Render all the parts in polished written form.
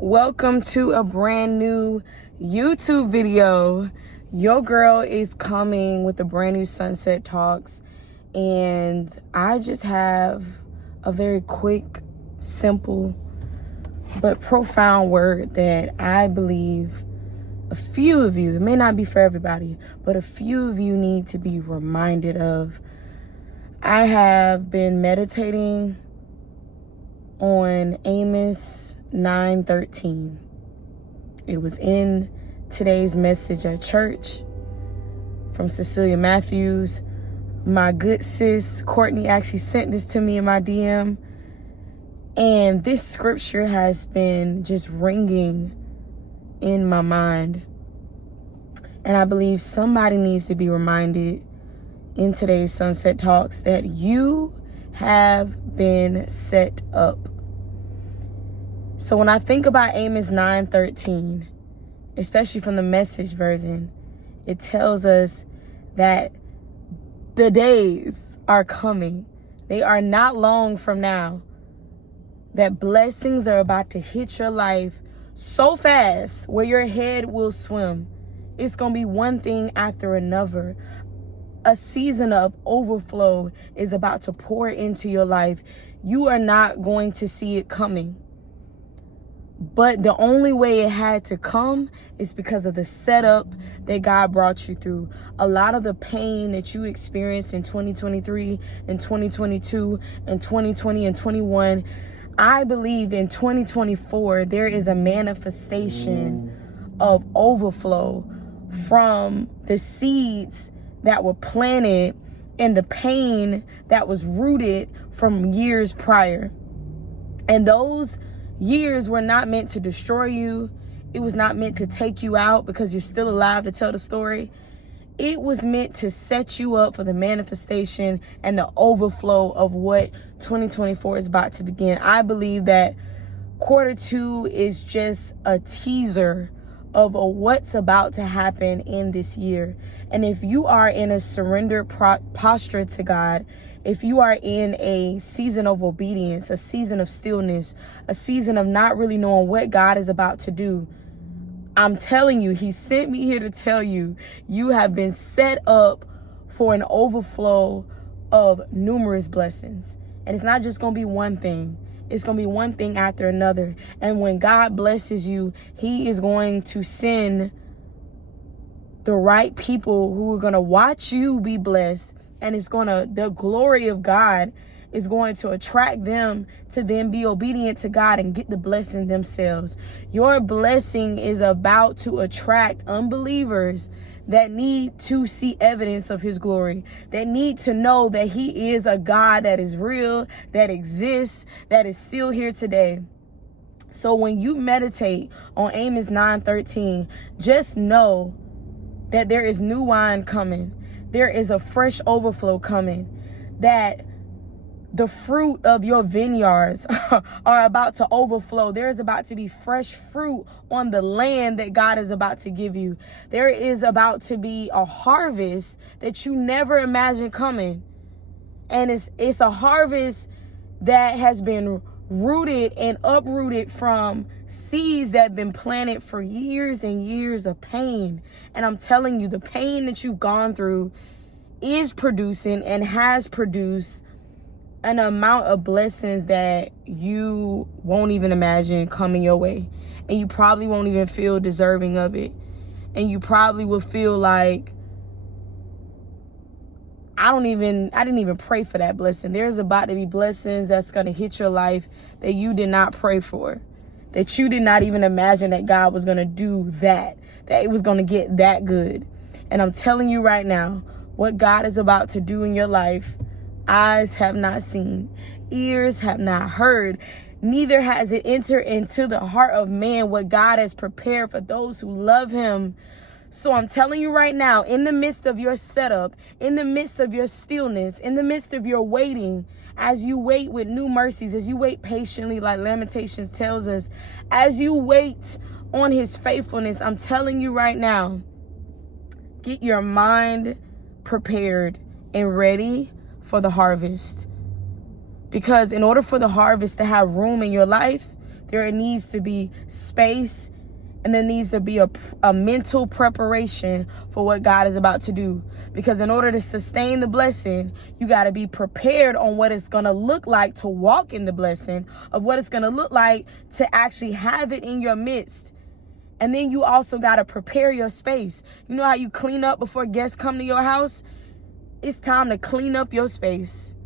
Welcome to a brand new YouTube video. Your girl is coming with a brand new Sunset Talks, and I just have a very quick, simple, but profound word that I believe a few of you, it may not be for everybody, but a few of you need to be reminded of. I have been meditating on Amos 9:13. It was in today's message at church from Cecilia Matthews. My good sis Courtney actually sent this to me in my DM, and this scripture has been just ringing in my mind, and I believe somebody needs to be reminded in today's Sunset Talks that you have been set up. So when I think about Amos 9:13, especially from the Message version, it tells us that the days are coming. They are not long from now. That blessings are about to hit your life so fast where your head will swim. It's going to be one thing after another. A season of overflow is about to pour into your life. You are not going to see it coming. But the only way it had to come is because of the setup that God brought you through. A lot of the pain that you experienced in 2023 and 2022 and 2020 and 21, I believe in 2024, there is a manifestation of overflow from the seeds that were planted and the pain that was rooted from years prior. And those years were not meant to destroy you. It was not meant to take you out because you're still alive to tell the story. It was meant to set you up for the manifestation and the overflow of what 2024 is about to begin. I believe that Q2 is just a teaser of what's about to happen in this year. And if you are in a surrender posture to God, if you are in a season of obedience, a season of stillness, a season of not really knowing what God is about to do, I'm telling you, He sent me here to tell you, you have been set up for an overflow of numerous blessings. And it's not just going to be one thing. It's going to be one thing after another. And when God blesses you, He is going to send the right people who are going to watch you be blessed. And the glory of God is going to attract them to then be obedient to God and get the blessing themselves. Your blessing is about to attract unbelievers that need to see evidence of His glory, that need to know that He is a God that is real, that exists, that is still here today. So when you meditate on Amos 9:13, just know that there is new wine coming. There is a fresh overflow coming, that the fruit of your vineyards are about to overflow. There is about to be fresh fruit on the land that God is about to give you. There is about to be a harvest that you never imagined coming. And it's a harvest that has been rooted and uprooted from seeds that have been planted for years and years of pain. And I'm telling you, the pain that you've gone through is producing and has produced an amount of blessings that you won't even imagine coming your way. And you probably won't even feel deserving of it. And you probably will feel like, I didn't even pray for that blessing. There's about to be blessings that's going to hit your life that you did not pray for, that you did not even imagine that God was going to do that it was going to get that good. And I'm telling you right now, what God is about to do in your life, eyes have not seen, ears have not heard, neither has it entered into the heart of man what God has prepared for those who love Him. So I'm telling you right now, in the midst of your setup, in the midst of your stillness, in the midst of your waiting, as you wait with new mercies, as you wait patiently, like Lamentations tells us, as you wait on His faithfulness, I'm telling you right now, get your mind prepared and ready for the harvest. Because in order for the harvest to have room in your life, There needs to be space, and there needs to be a mental preparation for what God is about to do. Because in order to sustain the blessing, you got to be prepared on what it's going to look like to walk in the blessing, of what it's going to look like to actually have it in your midst. And then you also got to prepare your space. You know how you clean up before guests come to your house? It's time to clean up your space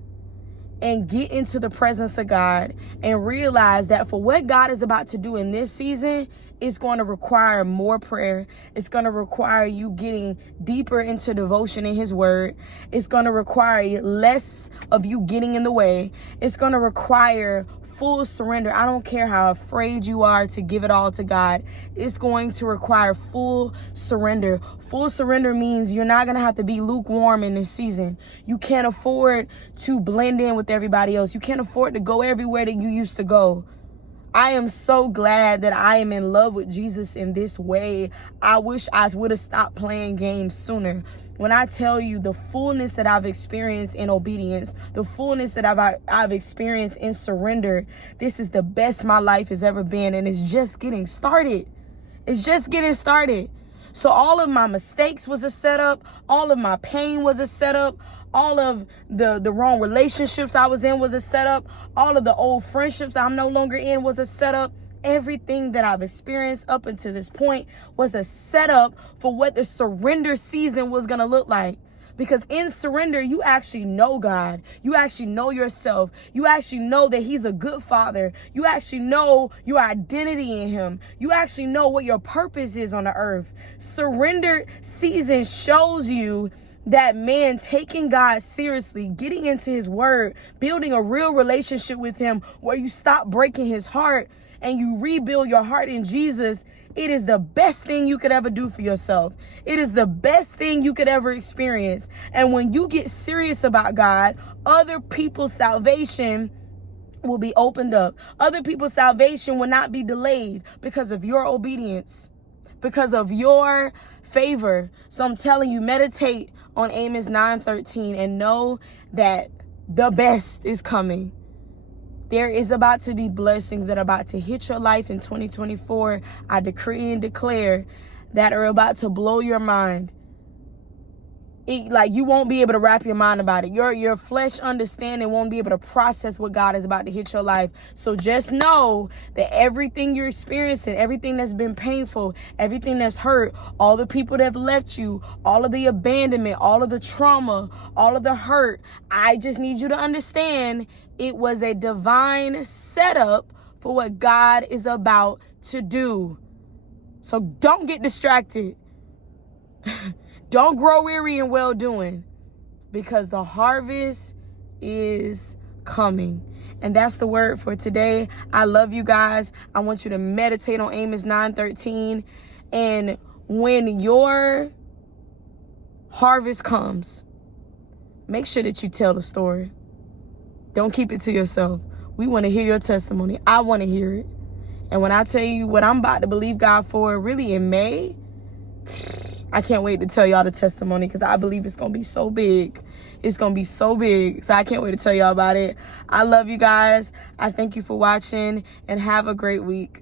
and get into the presence of God and realize that for what God is about to do in this season, it's going to require more prayer. It's going to require you getting deeper into devotion in his word. It's going to require less of you getting in the way. It's going to require full surrender. I don't care how afraid you are to give it all to God. It's going to require full surrender. Full surrender means you're not going to have to be lukewarm in this season. You can't afford to blend in with everybody else. You can't afford to go everywhere that you used to go. I am so glad that I am in love with Jesus in this way. I wish I would have stopped playing games sooner. When I tell you the fullness that I've experienced in obedience, the fullness that I've experienced in surrender, this is the best my life has ever been, and it's just getting started. It's just getting started. So all of my mistakes was a setup. All of my pain was a setup. All of the wrong relationships I was in was a setup. All of the old friendships I'm no longer in was a setup. Everything that I've experienced up until this point was a setup for what the surrender season was going to look like. Because in surrender, you actually know God. You actually know yourself. You actually know that he's a good father. You actually know your identity in him. You actually know what your purpose is on the earth. Surrender season shows you that, man, taking God seriously, getting into his word, building a real relationship with him where you stop breaking his heart and you rebuild your heart in Jesus. It is the best thing you could ever do for yourself. It is the best thing you could ever experience. And when you get serious about God, other people's salvation will be opened up. Other people's salvation will not be delayed because of your obedience, because of your favor. So I'm telling you, meditate on Amos 9:13 and know that the best is coming. There is about to be blessings that are about to hit your life in 2024. I decree and declare that are about to blow your mind. You won't be able to wrap your mind about it. Your flesh understanding won't be able to process what God is about to hit your life. So just know that everything you're experiencing, everything that's been painful, everything that's hurt, all the people that have left you, all of the abandonment, all of the trauma, all of the hurt, I just need you to understand it was a divine setup for what God is about to do. So don't get distracted. Don't grow weary in well-doing, because the harvest is coming. And that's the word for today. I love you guys. I want you to meditate on Amos 9:13. And when your harvest comes, make sure that you tell the story. Don't keep it to yourself. We want to hear your testimony. I want to hear it. And when I tell you what I'm about to believe God for really in May, I can't wait to tell y'all the testimony, because I believe it's going to be so big. It's going to be so big. So I can't wait to tell y'all about it. I love you guys. I thank you for watching, and have a great week.